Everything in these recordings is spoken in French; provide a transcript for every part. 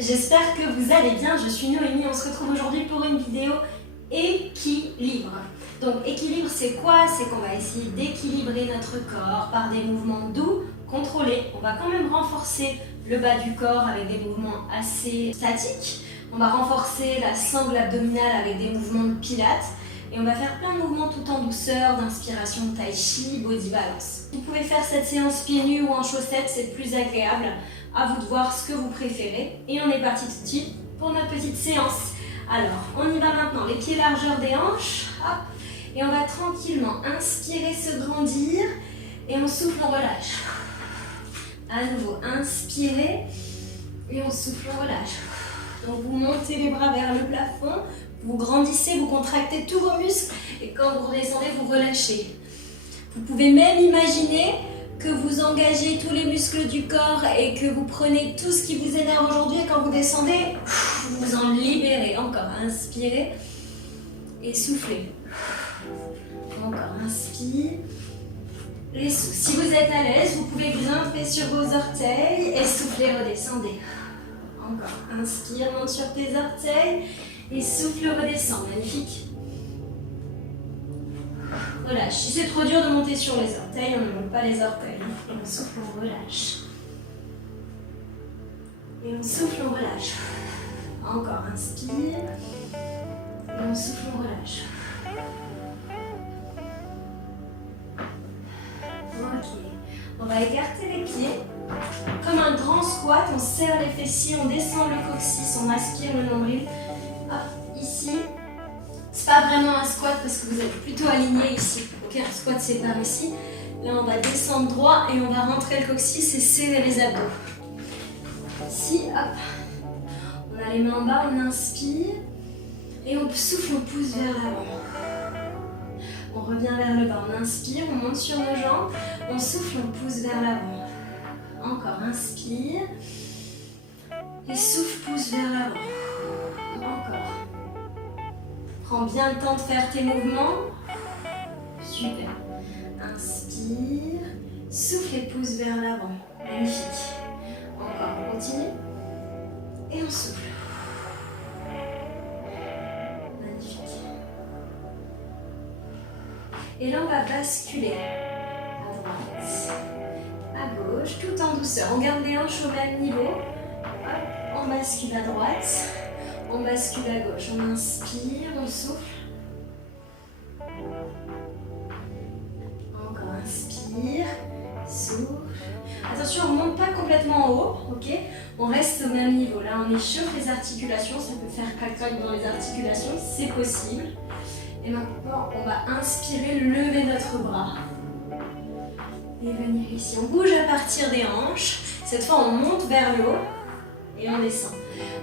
j'espère que vous allez bien, je suis Noémie, on se retrouve aujourd'hui pour une vidéo équilibre. Donc équilibre c'est quoi? C'est qu'on va essayer d'équilibrer notre corps par des mouvements doux, contrôlés. On va quand même renforcer le bas du corps avec des mouvements assez statiques. On va renforcer la sangle abdominale avec des mouvements de pilates. Et on va faire plein de mouvements tout en douceur, d'inspiration de tai chi, body balance. Vous pouvez faire cette séance pieds nus ou en chaussettes, c'est plus agréable. À vous de voir ce que vous préférez. Et on est parti tout de suite pour notre petite séance. Alors, on y va maintenant. Les pieds largeur des hanches. Hop. Et on va tranquillement inspirer, se grandir. Et on souffle, on relâche. À nouveau, inspirez. Et on souffle, on relâche. Donc vous montez les bras vers le plafond. Vous grandissez, vous contractez tous vos muscles. Et quand vous redescendez, vous relâchez. Vous pouvez même imaginer que vous engagez tous les muscles du corps et que vous prenez tout ce qui vous énerve aujourd'hui et quand vous descendez, vous vous en libérez. Encore, inspirez et soufflez. Encore, inspire et souffle. Si vous êtes à l'aise, vous pouvez grimper sur vos orteils et souffler, redescendez. Encore, inspire, monte sur tes orteils et souffle, redescend. Magnifique. Relâche. Si c'est trop dur de monter sur les orteils, on ne monte pas les orteils. Et on souffle, on relâche. Et on souffle, on relâche. Encore, inspire. Et on souffle, on relâche. Ok. On va écarter les pieds. Comme un grand squat, on serre les fessiers, on descend le coccyx, on aspire le nombril. Hop, ici. C'est pas vraiment un squat parce que vous êtes plutôt aligné ici. Ok, un squat c'est par ici. Là on va descendre droit et on va rentrer le coccyx et serrer les abdos. Ici, hop. On a les mains en bas, on inspire. Et on souffle, on pousse vers l'avant. On revient vers le bas, on inspire, on monte sur nos jambes. On souffle, on pousse vers l'avant. Encore, inspire. Et souffle, pousse vers l'avant. Encore. Prends bien le temps de faire tes mouvements. Super. Inspire. Souffle et pousse vers l'avant. Magnifique. Encore, on continue. Et on souffle. Magnifique. Et là, on va basculer à droite, à gauche, tout en douceur. On garde les hanches au même niveau. Hop, on bascule à droite. On bascule à gauche, on inspire, on souffle. Encore inspire, souffle. Attention, on ne monte pas complètement en haut, ok? On reste au même niveau. Là, on échauffe les articulations. Ça peut faire crac-crac dans les articulations, c'est possible. Et maintenant, on va inspirer, lever notre bras. Et venir ici. On bouge à partir des hanches. Cette fois, on monte vers le haut et on descend.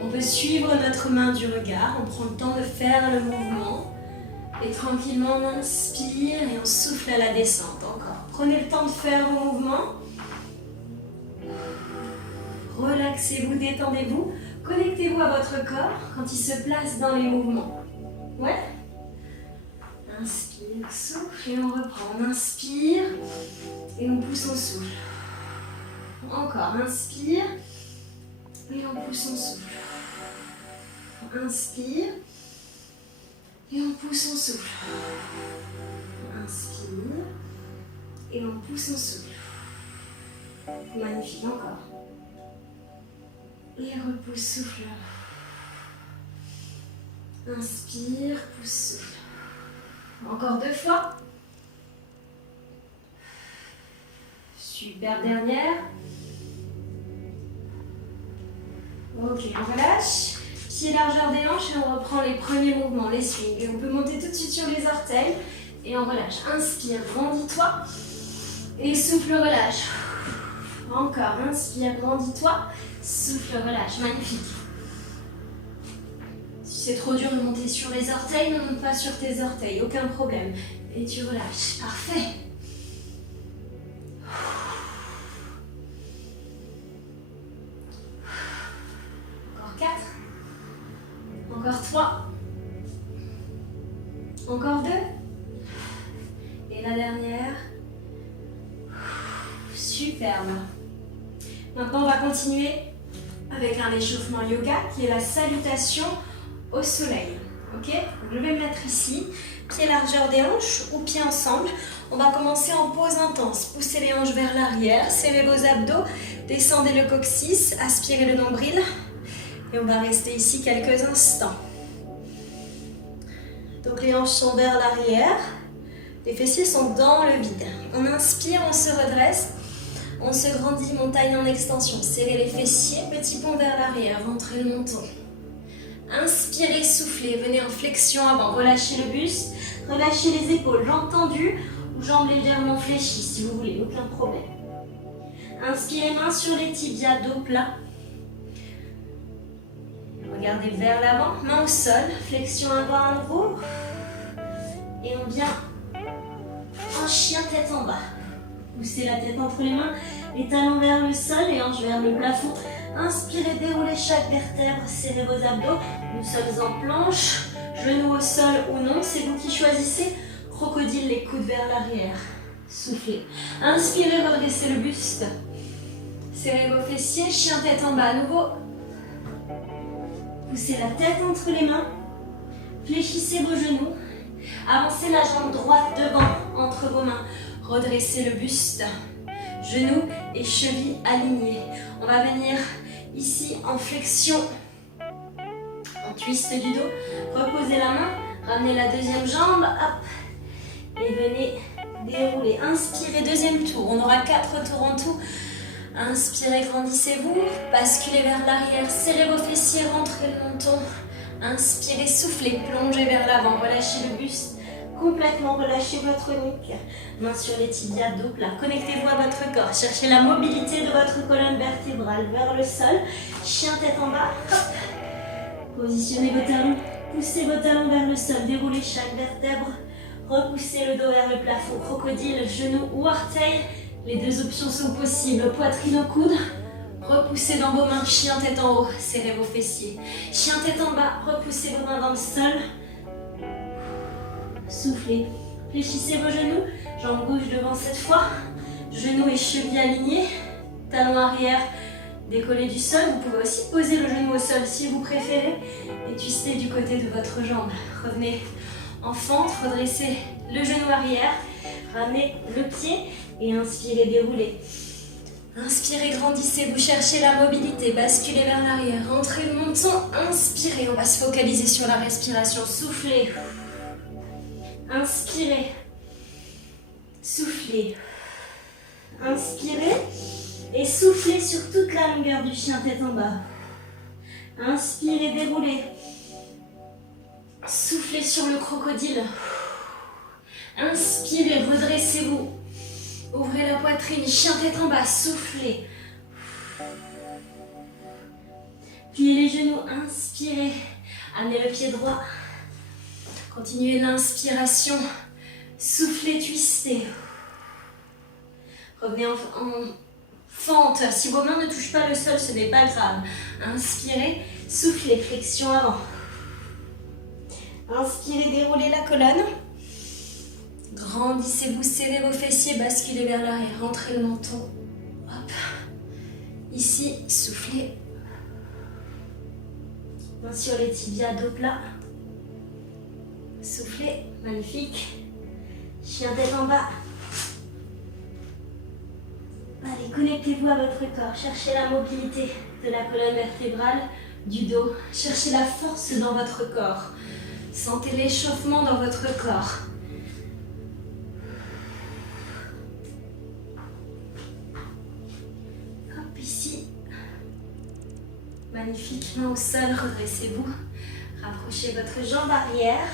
On peut suivre notre main du regard, on prend le temps de faire le mouvement et tranquillement on inspire et on souffle à la descente. Encore. Prenez le temps de faire vos mouvements. Relaxez-vous, détendez-vous. Connectez-vous à votre corps quand il se place dans les mouvements. Ouais? Inspire, souffle et on reprend. On inspire et on pousse, on souffle. Encore, inspire. Et on pousse, on souffle. On inspire. Et on pousse, on souffle. On inspire. Et on pousse, on souffle. Magnifique, encore. Et repousse, souffle. Inspire, pousse, souffle. Encore 2 fois. Super, dernière. Ok, on relâche. Pieds largeur des hanches et on reprend les premiers mouvements, les swings. Et on peut monter tout de suite sur les orteils et on relâche. Inspire, grandis-toi. Et souffle, relâche. Encore, inspire, grandis-toi. Souffle, relâche. Magnifique. Si c'est trop dur de monter sur les orteils, ne monte pas sur tes orteils, aucun problème. Et tu relâches. Parfait. Encore 4. Encore 3. Encore 2. Et la dernière. Superbe. Maintenant, on va continuer avec un échauffement yoga qui est la salutation au soleil. Ok, donc je vais me mettre ici, pied largeur des hanches ou pieds ensemble. On va commencer en pause intense. Poussez les hanches vers l'arrière, serrez vos abdos, descendez le coccyx, aspirez le nombril. Et on va rester ici quelques instants. Donc les hanches sont vers l'arrière, les fessiers sont dans le vide. On inspire, on se redresse, on se grandit, montagne en extension. Serrez les fessiers, petit pont vers l'arrière, rentrez le menton. Inspirez, soufflez, venez en flexion avant, relâchez le buste, relâchez les épaules, jambes tendues ou jambes légèrement fléchies si vous voulez, aucun problème. Inspirez, main sur les tibias, dos plat. Regardez vers l'avant, main au sol, flexion avant à nouveau. Et on vient en chien tête en bas. Poussez la tête entre les mains, les talons vers le sol et hanches vers le plafond. Inspirez, déroulez chaque vertèbre, serrez vos abdos. Nous sommes en planche, genoux au sol ou non, c'est vous qui choisissez. Crocodile, les coudes vers l'arrière. Soufflez. Inspirez, redressez le buste. Serrez vos fessiers, chien tête en bas à nouveau. Poussez la tête entre les mains. Fléchissez vos genoux. Avancez la jambe droite devant, entre vos mains. Redressez le buste. Genoux et chevilles alignés. On va venir ici en flexion, en twist du dos. Reposez la main, ramenez la deuxième jambe, hop, et venez dérouler. Inspirez, deuxième tour. On aura 4 tours en tout. Inspirez, grandissez-vous, basculez vers l'arrière, serrez vos fessiers, rentrez le menton. Inspirez, soufflez, plongez vers l'avant, relâchez le buste. Complètement relâchez votre nuque. Main sur les tibias, dos plat. Connectez-vous à votre corps. Cherchez la mobilité de votre colonne vertébrale vers le sol. Chien tête en bas. Hop. Positionnez vos talons. Poussez vos talons vers le sol. Déroulez chaque vertèbre. Repoussez le dos vers le plafond. Crocodile, genou ou orteil. Les deux options sont possibles. Poitrine au coude. Repoussez dans vos mains. Chien tête en haut. Serrez vos fessiers. Chien tête en bas. Repoussez vos mains dans le sol. Soufflez. Fléchissez vos genoux. Jambe gauche devant cette fois. Genoux et chevilles alignés. Talons arrière décollés du sol. Vous pouvez aussi poser le genou au sol si vous préférez. Et twistez du côté de votre jambe. Revenez en fente. Redressez le genou arrière. Ramenez le pied. Et inspirez, déroulez. Inspirez, grandissez. Vous cherchez la mobilité. Basculez vers l'arrière. Rentrez le menton. Inspirez. On va se focaliser sur la respiration. Soufflez. Inspirez, soufflez, inspirez et soufflez sur toute la longueur du chien tête en bas. Inspirez, déroulez, soufflez sur le crocodile. Inspirez, redressez-vous, ouvrez la poitrine, chien tête en bas, soufflez. Pliez les genoux, inspirez, amenez le pied droit. Continuez l'inspiration, soufflez, twistez. Revenez en fente. Si vos mains ne touchent pas le sol, ce n'est pas grave. Inspirez, soufflez, flexion avant. Inspirez, déroulez la colonne. Grandissez-vous, serrez vos fessiers, basculez vers l'arrière, rentrez le menton. Hop. Ici, soufflez. Main sur les tibias, dos plat. Soufflez, magnifique. Chien tête en bas. Allez, connectez-vous à votre corps. Cherchez la mobilité de la colonne vertébrale, du dos. Cherchez la force dans votre corps. Sentez l'échauffement dans votre corps. Hop, ici. Magnifique, main au sol, redressez-vous. Rapprochez votre jambe arrière.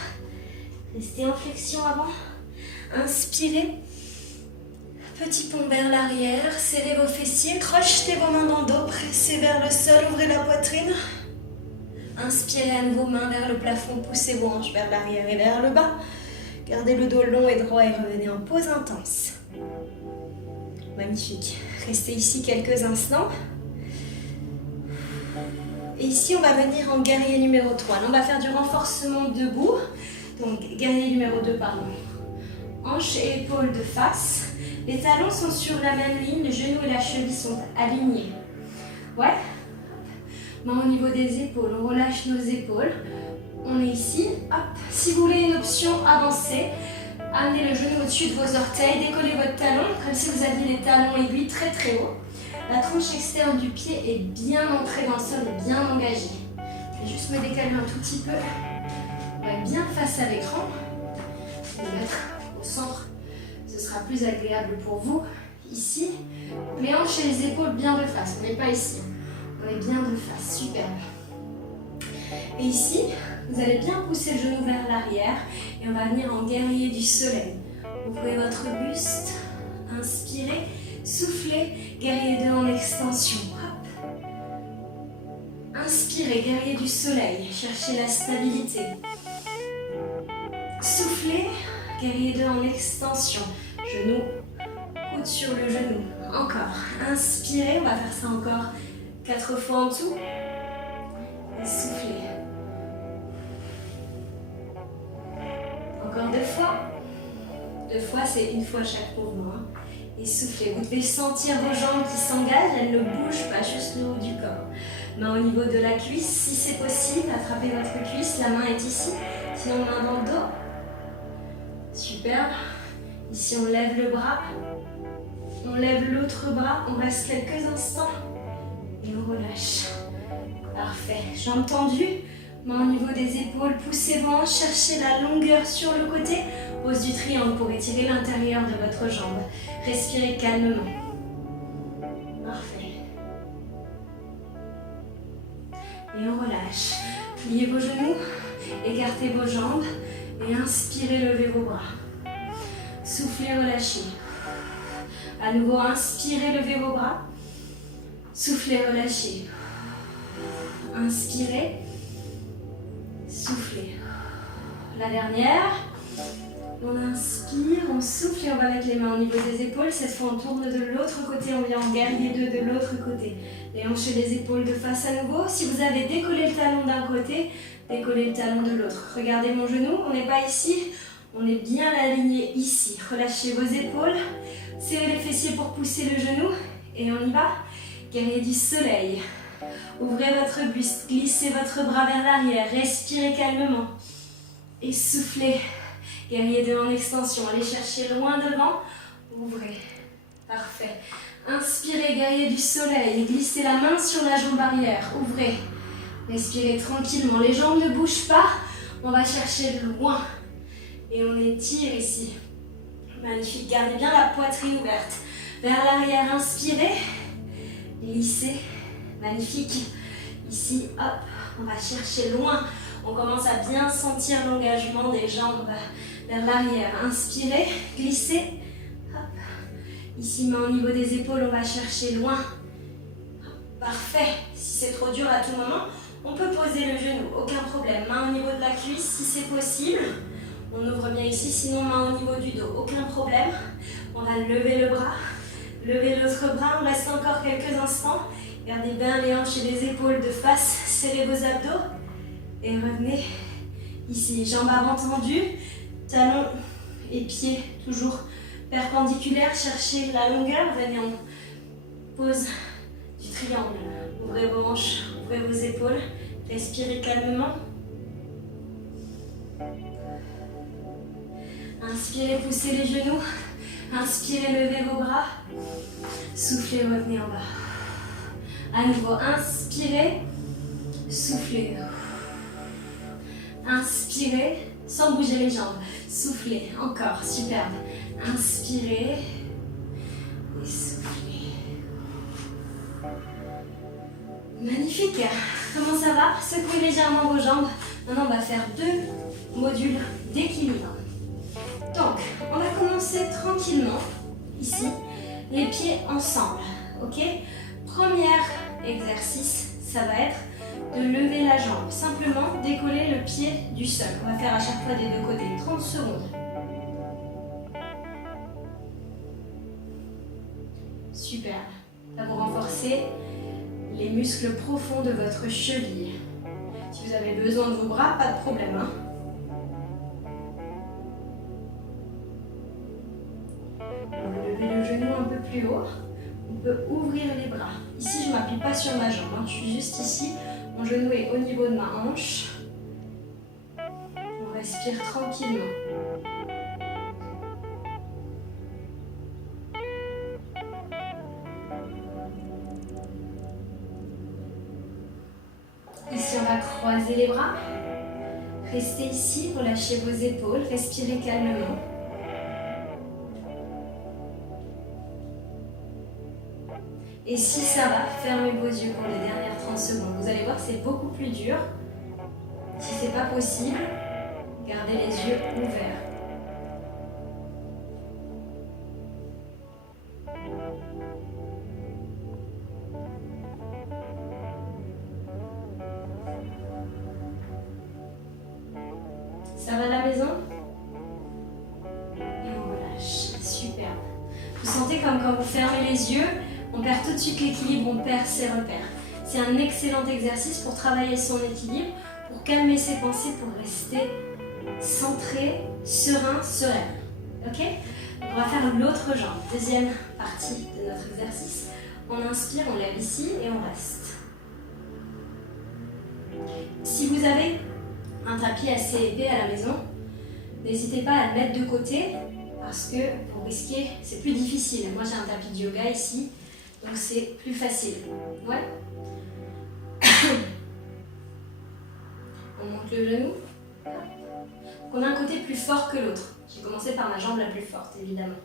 Restez en flexion avant. Inspirez. Petit pont vers l'arrière. Serrez vos fessiers. Crochetez vos mains dans le dos. Pressez vers le sol. Ouvrez la poitrine. Inspirez à nouveau, mains vers le plafond. Poussez vos hanches vers l'arrière et vers le bas. Gardez le dos long et droit et revenez en pause intense. Magnifique. Restez ici quelques instants. Et ici, on va venir en guerrier numéro 3. Là, on va faire du renforcement debout. Donc, guerrier numéro 2, pardon. Hanches et épaules de face. Les talons sont sur la même ligne. Le genou et la cheville sont alignés. Ouais. Main au niveau des épaules, on relâche nos épaules. On est ici, hop. Si vous voulez une option avancée, amenez le genou au-dessus de vos orteils, décollez votre talon, comme si vous aviez les talons aiguilles très très haut. La tronche externe du pied est bien ancrée dans le sol et bien engagée. Je vais juste me décaler un tout petit peu. On va être bien face à l'écran. Je vais me mettre au centre, ce sera plus agréable pour vous. Ici, les hanches et les épaules bien de face, on n'est pas ici. On est bien de face, superbe. Et ici, vous allez bien pousser le genou vers l'arrière et on va venir en guerrier du soleil. Ouvrez votre buste, inspirez, soufflez, guerrier 2 en extension. Hop. Inspirez, guerrier du soleil, cherchez la stabilité. Soufflez, guerrier 2 en extension. Genou, coude sur le genou. Encore. Inspirez, on va faire ça encore 4 fois en tout. Et soufflez. Encore 2 fois. 2 fois, c'est une fois chaque mouvement. Et soufflez. Vous devez sentir vos jambes qui s'engagent, elles ne bougent pas, juste le haut du corps. Main au niveau de la cuisse, si c'est possible, attrapez votre cuisse, la main est ici. Sinon, main dans le dos. Super. Ici, on lève le bras. On lève l'autre bras. On reste quelques instants. Et on relâche. Parfait. Jambes tendues. Main au niveau des épaules. Poussez vos hanches. Cherchez la longueur sur le côté. Pose du triangle pour étirer l'intérieur de votre jambe. Respirez calmement. Parfait. Et on relâche. Pliez vos genoux. Écartez vos jambes. Et inspirez, levez vos bras. Soufflez, relâchez. À nouveau, inspirez, levez vos bras. Soufflez, relâchez. Inspirez. Soufflez. La dernière. On inspire, on souffle et on va mettre les mains au niveau des épaules. Cette fois, on tourne de l'autre côté. On vient en guerrier 2 de l'autre côté. Les hanches et les épaules de face à nouveau. Si vous avez décollé le talon d'un côté, décollez le talon de l'autre. Regardez mon genou. On n'est pas ici. On est bien aligné ici. Relâchez vos épaules. Serrez les fessiers pour pousser le genou. Et on y va. Guerrier du soleil. Ouvrez votre buste. Glissez votre bras vers l'arrière. Respirez calmement. Et soufflez. Guerrier 2 en extension. Allez chercher loin devant. Ouvrez. Parfait. Inspirez, guerrier du soleil. Glissez la main sur la jambe arrière. Ouvrez. Respirez tranquillement. Les jambes ne bougent pas. On va chercher loin. Et on étire ici. Magnifique. Gardez bien la poitrine ouverte. Vers l'arrière, inspirez. Glissez. Magnifique. Ici, hop. On va chercher loin. On commence à bien sentir l'engagement des jambes vers l'arrière. Inspirez. Glissez. Hop. Ici, main au niveau des épaules. On va chercher loin. Parfait. Si c'est trop dur à tout moment, on peut poser le genou. Aucun problème. Main au niveau de la cuisse si c'est possible. On ouvre bien ici, sinon main au niveau du dos, aucun problème. On va lever le bras, lever l'autre bras, on reste encore quelques instants. Gardez bien les hanches et les épaules de face, serrez vos abdos. Et revenez ici, jambes avant tendues, talons et pieds toujours perpendiculaires. Cherchez la longueur, venez en pose du triangle. Ouvrez vos hanches, ouvrez vos épaules, respirez calmement. Inspirez, poussez les genoux. Inspirez, levez vos bras. Soufflez, revenez en bas. À nouveau, inspirez. Soufflez. Inspirez, sans bouger les jambes. Soufflez, encore, superbe. Inspirez. Et soufflez. Magnifique. Comment ça va? Secouez légèrement vos jambes. Maintenant, on va faire 2 modules d'équilibre. Donc, on va commencer tranquillement, ici, les pieds ensemble, ok? Premier exercice, ça va être de lever la jambe, simplement décoller le pied du sol. On va faire à chaque fois des deux côtés, 30 secondes. Super, ça va vous renforcer les muscles profonds de votre cheville. Si vous avez besoin de vos bras, pas de problème, hein? On va lever le genou un peu plus haut. On peut ouvrir les bras. Ici, je ne m'appuie pas sur ma jambe, hein. Je suis juste ici. Mon genou est au niveau de ma hanche. On respire tranquillement. Ici, on va croiser les bras. Restez ici, relâchez vos épaules, respirez calmement. Et si ça va, fermez vos yeux pour les dernières 30 secondes. Vous allez voir, c'est beaucoup plus dur. Si ce n'est pas possible, gardez les yeux ouverts. Ça va à la maison? Et on relâche. Superbe. Vous sentez comme quand vous fermez les yeux, on perd tout de suite l'équilibre, on perd ses repères. C'est un excellent exercice pour travailler son équilibre, pour calmer ses pensées, pour rester centré, serein, sereine. Ok? On va faire l'autre jambe. Deuxième partie de notre exercice. On inspire, on lève ici et on reste. Si vous avez un tapis assez épais à la maison, n'hésitez pas à le mettre de côté parce que vous risquez, c'est plus difficile. Moi j'ai un tapis de yoga ici, donc c'est plus facile. Ouais. On monte le genou. On a un côté plus fort que l'autre. J'ai commencé par ma jambe la plus forte, évidemment.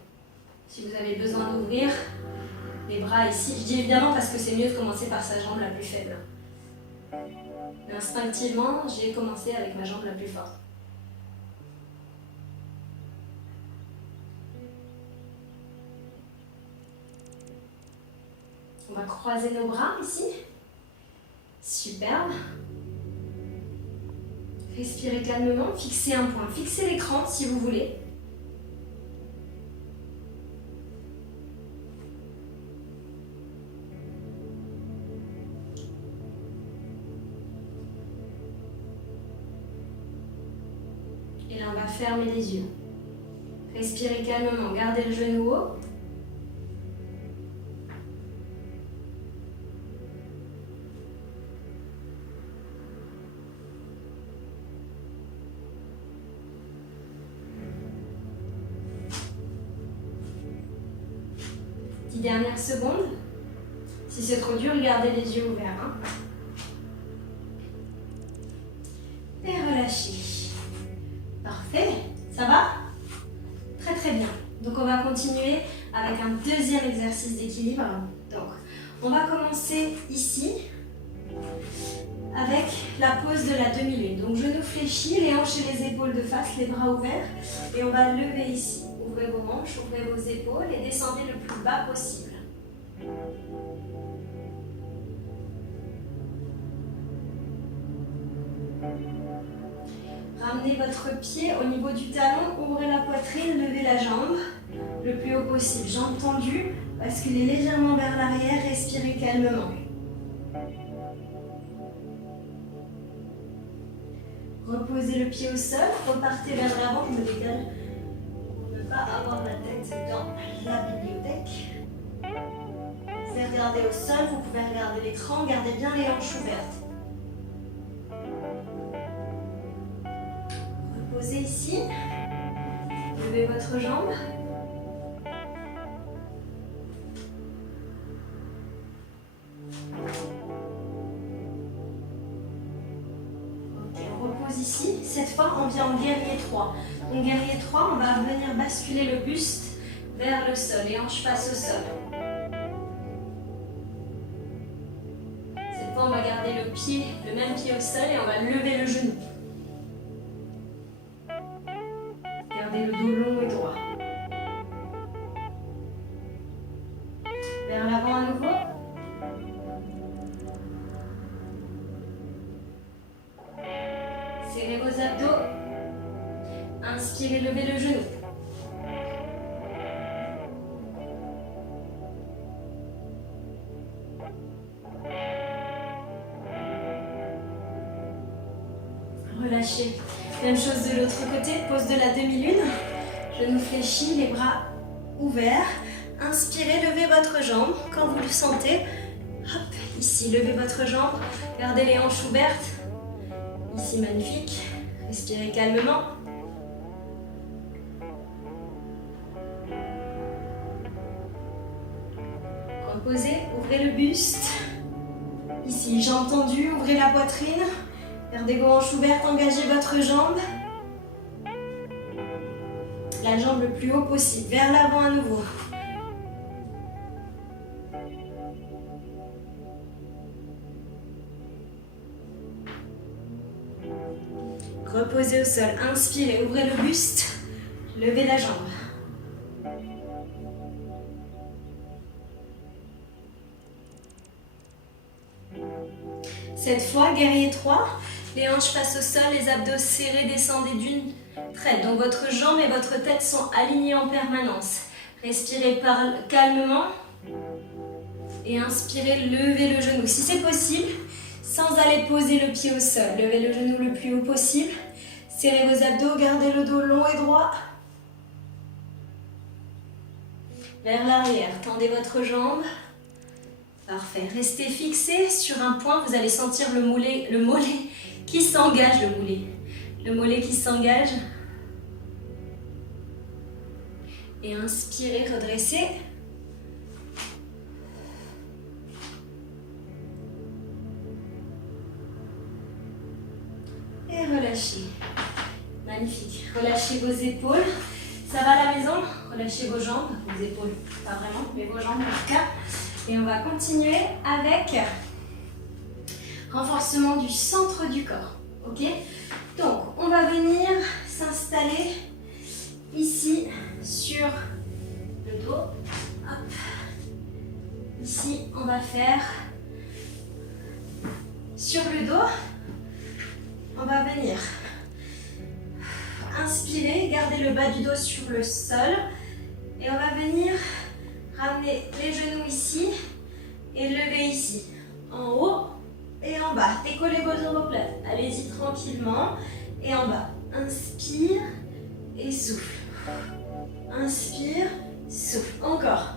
Si vous avez besoin d'ouvrir les bras ici, je dis évidemment parce que c'est mieux de commencer par sa jambe la plus faible. Mais instinctivement, j'ai commencé avec ma jambe la plus forte. On va croiser nos bras ici. Superbe. Respirez calmement, fixez un point, fixez l'écran si vous voulez. Et là, on va fermer les yeux. Respirez calmement, gardez le genou haut. Dernière seconde. Si c'est trop dur, gardez les yeux ouverts. Hein. Et relâchez. Parfait. Ça va? Très très bien. Donc on va continuer avec un deuxième exercice d'équilibre. Donc on va commencer ici avec la pose de la demi-lune. Donc genou fléchi, les hanches et les épaules de face, les bras ouverts. Et on va lever ici. Ouvrez vos hanches, ouvrez vos épaules et descendez le plus bas possible. Ramenez votre pied au niveau du talon, ouvrez la poitrine, levez la jambe le plus haut possible. Jambe tendue, basculez légèrement vers l'arrière, respirez calmement. Reposez le pied au sol, repartez vers l'avant, je me décale. On ne peut pas avoir la tête dans la bibliothèque. Vous pouvez regarder au sol, vous pouvez regarder l'écran, gardez bien les hanches ouvertes. Reposez ici, levez votre jambe. Ok, on repose ici. Cette fois, on vient en guerrier 3. En guerrier 3, on va venir basculer le buste vers le sol, les hanches face au sol. Cette fois, on va garder le même pied au sol et on va lever le genou. Gardez le dos long et droit. Vers l'avant à nouveau. Serrez vos abdos. Inspirez, levez le genou. Relâchez. Même chose de l'autre côté, pose de la demi-lune. Genou fléchi, les bras ouverts. Inspirez, levez votre jambe quand vous le sentez. Hop, ici, levez votre jambe. Gardez les hanches ouvertes. Ici, magnifique. Respirez calmement. Reposez, ouvrez le buste. Ici, jambes tendues, ouvrez la poitrine. Gardez vos hanches ouvertes, engagez votre jambe. La jambe le plus haut possible, vers l'avant à nouveau. Reposez au sol, inspirez, ouvrez le buste, levez la jambe. Cette fois, guerrier 3, les hanches face au sol, les abdos serrés, descendez d'une traite. Donc votre jambe et votre tête sont alignées en permanence. Respirez calmement et inspirez, levez le genou. Si c'est possible, sans aller poser le pied au sol, levez le genou le plus haut possible. Serrez vos abdos, gardez le dos long et droit. Vers l'arrière, tendez votre jambe. Parfait. Restez fixé sur un point. Vous allez sentir le mollet qui s'engage. Le mollet qui s'engage. Et inspirez, redressez. Et relâchez. Magnifique. Relâchez vos épaules. Ça va à la maison? Relâchez vos jambes. Vos épaules, pas vraiment, mais vos jambes en tout cas. Et on va continuer avec renforcement du centre du corps. Ok? Donc, on va venir s'installer ici sur le dos. Hop. Ici, on va faire sur le dos. On va venir inspirer, garder le bas du dos sur le sol. Et on va venir ramener les genoux ici et lever ici, en haut et en bas. Décollez vos omoplates. Allez-y tranquillement et en bas. Inspire et souffle. Inspire, souffle. Encore.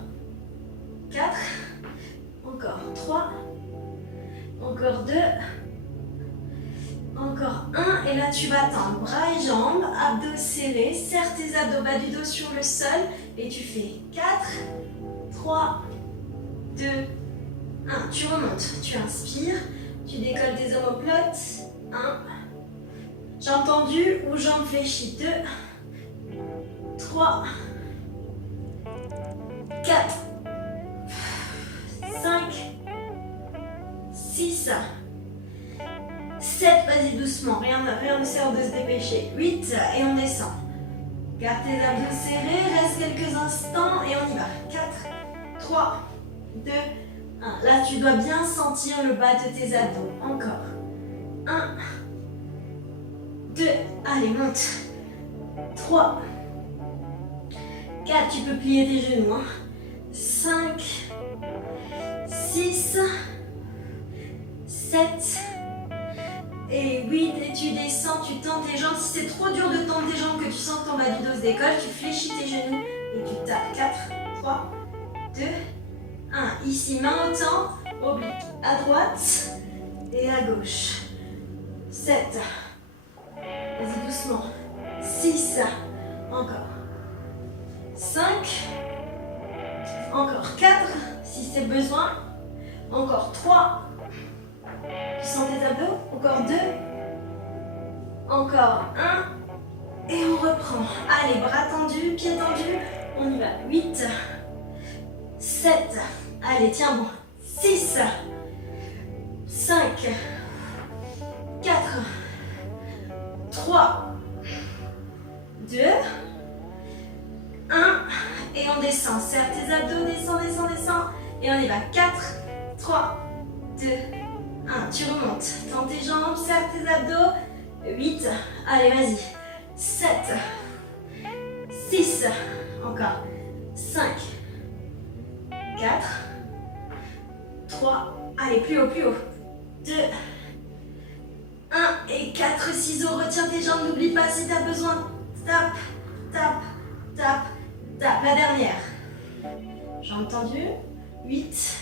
4. Encore 3. Encore 2. Encore 1. Et là, tu vas tendre bras et jambes, abdos serrés. Serre tes abdos, bas du dos sur le sol. Et tu fais 4. 3, 2, 1. Tu remontes, tu inspires, tu décolles tes omoplates. 1. Jambes tendues ou jambes fléchies. 2, 3, 4, 5, 6, 7. Vas-y doucement, rien ne sert de se dépêcher. 8 et on descend. Garde tes abdos serrés, reste quelques instants et on y va. 4, 3, 2, 1. Là, tu dois bien sentir le bas de tes abdos. Encore. 1, 2. Allez, monte. 3, 4. Tu peux plier tes genoux. 5, 6, 7 et 8. Et tu descends, tu tends tes jambes. Si c'est trop dur de tendre tes jambes, que tu sens que ton bas du dos se décolle, tu fléchis tes genoux et tu tapes. 4, 3, 2, 1. Ici, main au temps, oblique à droite et à gauche. 7. Vas-y doucement. 6. Encore. 5. Encore 4 si c'est besoin. Encore 3. Tu sens tes abdos? Encore 2. Encore 1. Et on reprend. Allez, bras tendus, pieds tendus. On y va. 8. 7. Allez, tiens bon. 6. 5. 4. 3. 2. 1. Et on descend. Serre tes abdos, descends, descends, descends. Et on y va. 4, 3, 2, 1. Tu remontes. Tends tes jambes, serre tes abdos. 8. Allez, vas-y. 7. 6. Encore. 5. 4. 3. Allez, plus haut, plus haut. 2. 1. Et 4. Ciseaux. Retiens tes jambes. N'oublie pas si tu as besoin. Tape, tape, tape, tape. La dernière. Jambes tendues. 8,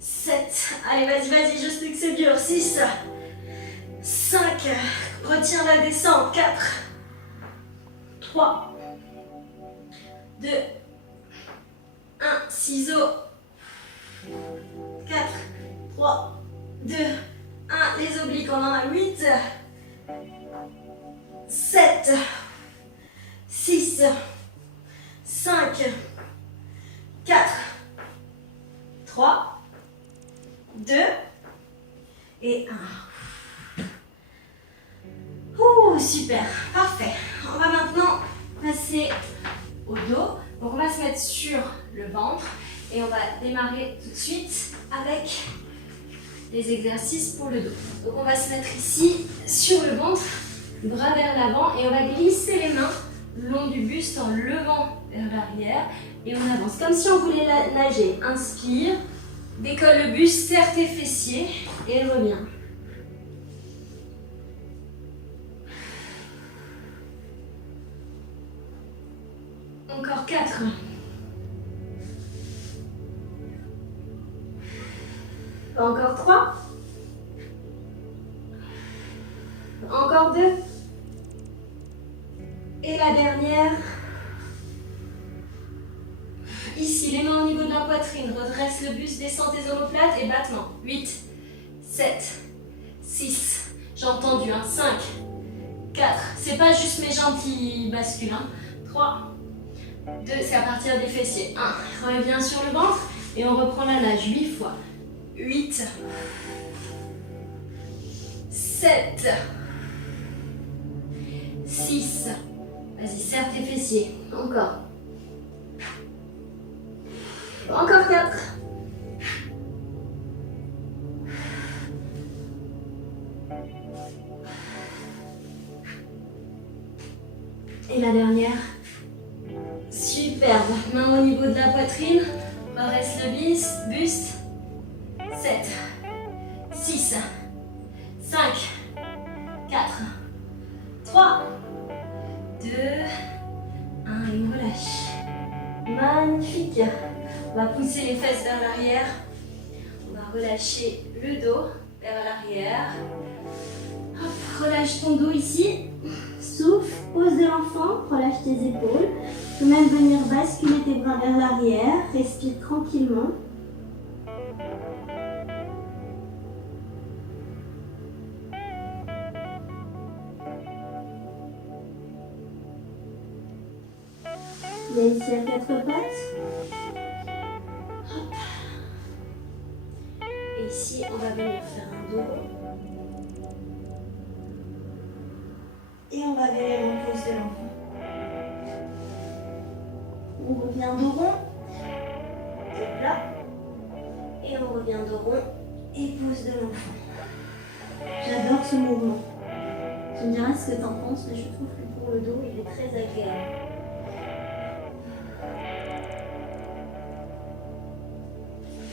7. Allez, vas-y, vas-y, je sais que c'est dur. 6, 5. Retiens la descente. 4, 3, 2, 1. Ciseaux. 4, 3, 2, 1. Les obliques, on en a 8, 7, 6, 5, 4, 3, 2 et 1. Ouh, super, parfait. On va maintenant passer au dos. Donc on va se mettre sur le ventre et on va démarrer tout de suite avec les exercices pour le dos. Donc on va se mettre ici sur le ventre, bras vers l'avant et on va glisser les mains le long du buste en levant vers l'arrière et on avance comme si on voulait nager. Inspire, décolle le buste, serre tes fessiers et reviens. Encore 4. Encore 3. Encore 2. Et la dernière. Ici, les mains au niveau de la poitrine. Redresse le buste, descends tes omoplates et battement. 8, 7, 6. Jambes tendues. 5, 4. C'est pas juste mes jambes qui basculent. 3, 2. C'est à partir des fessiers. 1. Reviens sur le ventre et on reprend la nage 8 fois. 8, 7, 6. Vas-y, serre tes fessiers. Encore. Encore 4. Et la dernière. Superbe. Main au niveau de la poitrine. Redresse le buste. 7, 6, 5, 4, 3, 2, 1 et on relâche. Magnifique. On va pousser les fesses vers l'arrière. On va relâcher le dos vers l'arrière. Relâche ton dos ici. Souffle, pose de l'enfant, relâche tes épaules. Tu peux même venir basculer tes bras vers l'arrière. Respire tranquillement. Viens ici à 4 pattes. Hop. Et ici, on va venir faire un dos rond. Et on va venir en pose de l'enfant. On revient dos rond. Et plat. Et on revient dos rond. Et pose de l'enfant. J'adore ce mouvement. Tu me diras ce que tu en penses, mais je trouve que pour le dos, il est très agréable.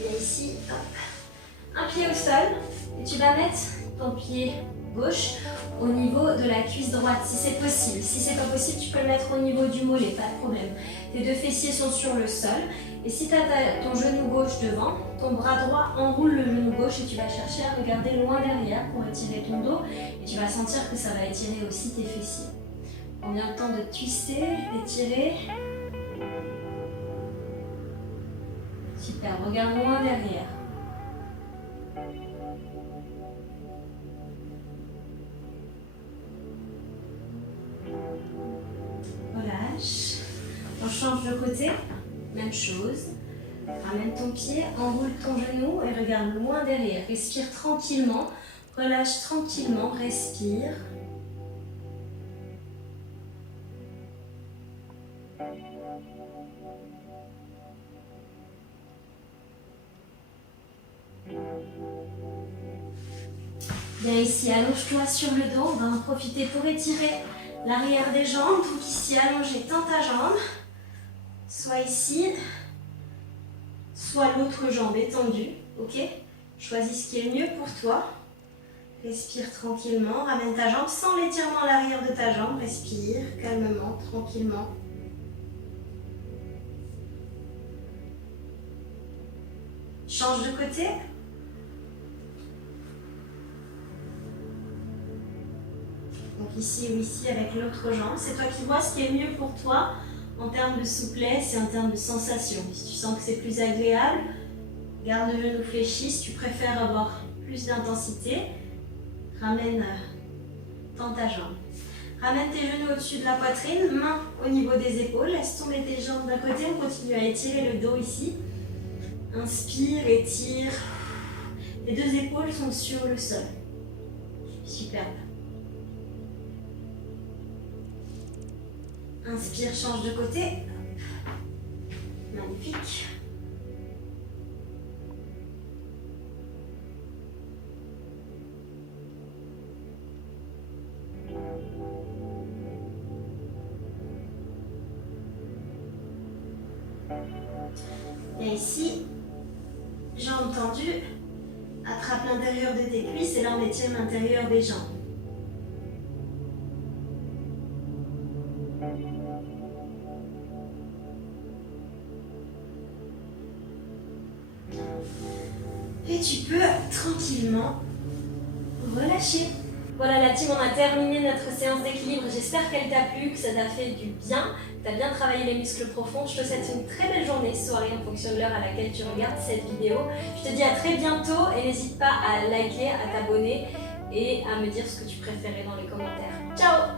Et ici, hop, un pied au sol, et tu vas mettre ton pied gauche au niveau de la cuisse droite, si c'est possible. Si c'est pas possible, tu peux le mettre au niveau du mollet, pas de problème. Tes deux fessiers sont sur le sol, et si tu as ton genou gauche devant, ton bras droit enroule le genou gauche et tu vas chercher à regarder loin derrière pour étirer ton dos, et tu vas sentir que ça va étirer aussi tes fessiers. On vient le temps de twister, d'étirer. Super, regarde loin derrière. Relâche. On change de côté, même chose. Ramène ton pied, enroule ton genou et regarde loin derrière. Respire tranquillement, relâche tranquillement, respire. Viens ici, allonge-toi sur le dos. On va en profiter pour étirer l'arrière des jambes. Donc ici, allongé, tends ta jambe. Soit ici, soit l'autre jambe étendue. Ok? Choisis ce qui est le mieux pour toi. Respire tranquillement. Ramène ta jambe sans l'étirement à l'arrière de ta jambe. Respire calmement, tranquillement. Change de côté. Donc ici ou ici avec l'autre jambe. C'est toi qui vois ce qui est mieux pour toi en termes de souplesse et en termes de sensation. Si tu sens que c'est plus agréable, garde le genou fléchi. Si tu préfères avoir plus d'intensité, tends ta jambe. Ramène tes genoux au-dessus de la poitrine, main au niveau des épaules. Laisse tomber tes jambes d'un côté. On continue à étirer le dos ici. Inspire, étire. Les deux épaules sont sur le sol. Superbe. Inspire, change de côté. Magnifique. Et ici, jambes tendues, attrape l'intérieur de tes cuisses et là on étire l'intérieur des jambes. Et tu peux tranquillement relâcher. Voilà la team, on a terminé notre séance d'équilibre. J'espère qu'elle t'a plu, que ça t'a fait du bien, que tu as bien travaillé les muscles profonds. Je te souhaite une très belle journée, soirée en fonction de l'heure à laquelle tu regardes cette vidéo. Je te dis à très bientôt et n'hésite pas à liker, à t'abonner et à me dire ce que tu préférais dans les commentaires. Ciao!